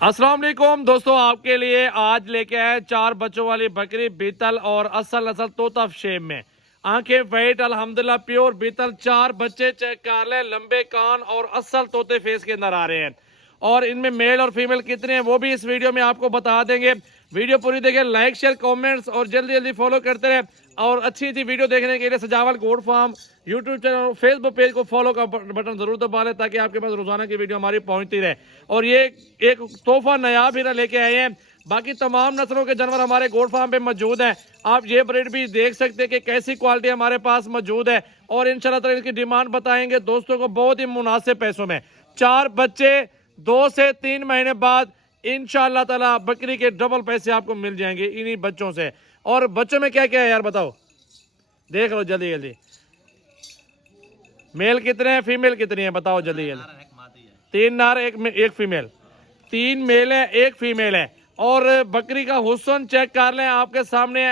अस्सलाम वालेकुम दोस्तों, आपके लिए आज लेके आए 4 बच्चों वाली बकरी बीतल और असल नस्ल तोता शेप में। आंखें वाइट अल्हम्दुलिल्लाह प्योर बीतल। 4 बच्चे चेक कर ले, लंबे कान और असल तोते फेस के अंदर आ रहे हैं। और इनमें मेल और फीमेल कितने हैं वो भी इस वीडियो में आपको बता देंगे। वीडियो पूरी देखें, लाइक शेयर कमेंट्स और जल्दी जल्दी फॉलो करते रहे। और अच्छी अच्छी वीडियो देखने के लिए सजावल गोट फार्म यूट्यूब चैनल और फेसबुक पेज को फॉलो का बटन जरूर दबा लें ताकि आपके पास रोजाना की वीडियो हमारी पहुंचती रहे। और ये एक तोहफा नायाब हीरा लेके आए हैं। बाकी तमाम नस्लों के जानवर हमारे गोट फार्म पे मौजूद हैं। आप ये ब्रीड भी देख सकते हैं कि कैसी क्वालिटी हमारे पास मौजूद है। और इंशाल्लाह ताला इसकी डिमांड बताएंगे दोस्तों को बहुत ही मुनासिब पैसों में। 4 बच्चे 2 से 3 महीने बाद इंशाल्लाह ताला बकरी के डबल पैसे आपको मिल जाएंगे इन्हीं बच्चों से। और बच्चों में क्या क्या है यार बताओ, देख लो जल्दी जल्दी। मेल कितने हैं, फीमेल कितनी है बताओ जल्दी जल्दी। 3 नर एक फीमेल। 3 मेल है 1 फीमेल है। और बकरी का हुस्न चेक कर लें, आपके सामने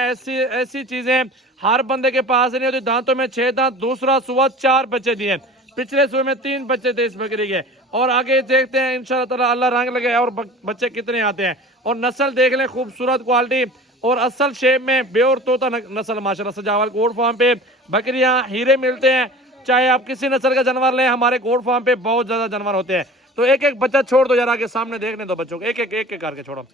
ऐसी चीजें हर बंदे के पास नहीं होती। दांतों में 6 दांत, दूसरा सुबह 4 बच्चे दिए। पिछले सुबह में 3 बच्चे थे इस बकरी के। और आगे देखते हैं इंशाल्लाह ताला अल्लाह रंग लगे और बच्चे कितने आते हैं। और नस्ल देख लें, खूबसूरत क्वालिटी और असल शेप में प्योर तोता नस्ल माशाल्लाह। सजावल गोट फार्म पे बकरियां हीरे मिलते हैं। चाहे आप किसी नस्ल का जानवर लें, हमारे गोट फार्म पे बहुत ज्यादा जानवर होते हैं। तो एक एक बच्चा छोड़ दो जरा, के सामने देखने दो बच्चों को, एक एक करके छोड़ो।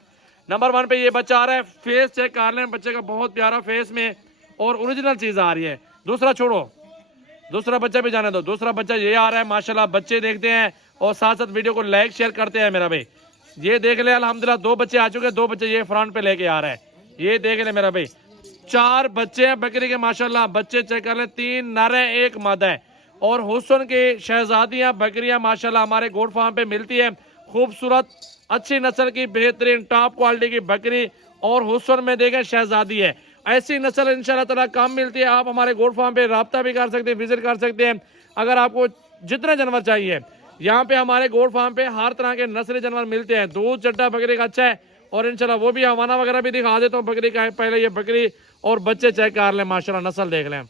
नंबर 1 पे ये बच्चा आ रहा है, फेस चेक कर लें बच्चे का, बहुत प्यारा फेस में और ओरिजिनल चीज आ रही है। दूसरा छोड़ो, दूसरा बच्चा भी जाने दो। दूसरा बच्चा ये आ रहा है माशाल्लाह। बच्चे देखते हैं और साथ साथ वीडियो को लाइक शेयर करते हैं मेरा भाई। ये देख ले अल्हम्दुलिल्लाह 2 बच्चे आ चुके हैं। 2 बच्चे ये फ्रंट पे लेके आ रहा है, ये देख ले मेरा भाई। 4 बच्चे हैं बकरी के माशाल्लाह। बच्चे चेक कर ले, 3 नर है 1 मादा है। और हुस्न की शहजादियां बकरियां माशाल्लाह हमारे गोट फार्म पे मिलती है। खूबसूरत अच्छी नस्ल की बेहतरीन टॉप क्वालिटी की बकरी और हुस्न में देखें शहजादी है। ऐसी नस्ल इंशाल्लाह ताला कम मिलती है। आप हमारे गोट फार्म पे रब्ता भी कर सकते हैं, विजिट कर सकते हैं। अगर आपको जितने जानवर चाहिए यहाँ पे हमारे गोट फार्म पे हर तरह के नस्ली जानवर मिलते हैं। दूध चट्टा बकरी का अच्छा है और इंशाल्लाह वो भी हवाना वगैरह भी दिखा देता हूँ बकरी का। पहले ये बकरी और बच्चे चेक कर लें माशाल्लाह, नस्ल देख लें।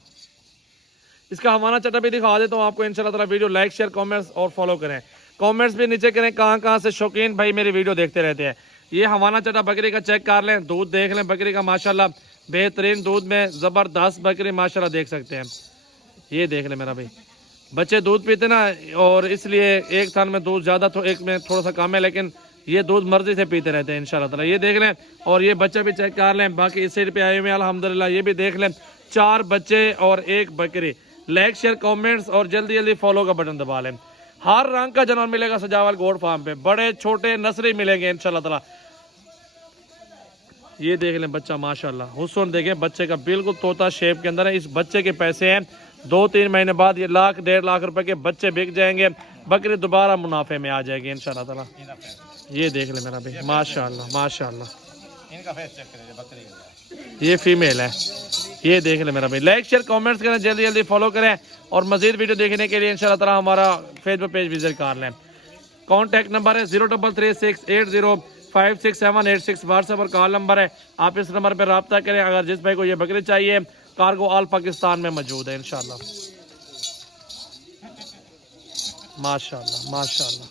इसका हवाना चट्टा भी दिखा देता हूँ आपको। इंशाल्लाह ताला वीडियो लाइक शेयर कमेंट्स और फॉलो करें। कमेंट्स भी नीचे करें कहाँ से शौकीन भाई मेरी वीडियो देखते रहते हैं। ये हवाना चट्टा बकरी का चेक कर लें, दूध देख लें बकरी का माशाल्लाह। बेहतरीन दूध में जबरदस्त बकरी माशाल्लाह देख सकते हैं। ये देख लें मेरा भाई। बच्चे दूध पीते ना और इसलिए एक थान में दूध ज्यादा, तो एक में थोड़ा सा कम है, लेकिन ये दूध मर्जी से पीते रहते हैं इंशाल्लाह ताला। ये देख लें और ये बच्चा भी चेक कर लें। बाकी इस साइड पे आए हुए अल्हम्दुलिल्लाह, ये भी देख लें। 4 बच्चे और 1 बकरी। लाइक शेयर कमेंट्स और जल्दी जल्दी फॉलो का बटन दबा लें। हर रंग का जानवर मिलेगा सजावल गोट फार्म पे, बड़े छोटे नस्ली मिलेंगे इंशाल्लाह ताला। ये देख लें बच्चा माशाल्लाह, हुस्न देखें बच्चे का, बिल्कुल तोता शेप के अंदर है। इस बच्चे के पैसे हैं 2-3 महीने बाद ये 1 लाख 1.5 लाख रुपए के बच्चे बिक जाएंगे। बकरी दोबारा मुनाफे में आ जाएगी इंशाल्लाह ताला। ये देख ले मेरा भाई माशाल्लाह माशाल्लाह। इनका फेस चेक करिए बकरी का, ये फीमेल है। ये देख ले मेरा भाई। लाइक शेयर कमेंट्स करें, जल्दी जल्दी फॉलो करें। और मजीद वीडियो देखने के लिए इंशाल्लाह ताला हमारा फेसबुक पेज विजिट कर लें। कॉन्टैक्ट नंबर है 033680568786। व्हाट्सएप और कॉल नंबर है, आप इस नंबर पर रब्ता करें। अगर जिस भाई को ये बकरी चाहिए, कार्गो ऑल पाकिस्तान में मौजूद है इंशाल्लाह। माशाल्लाह माशाल्लाह।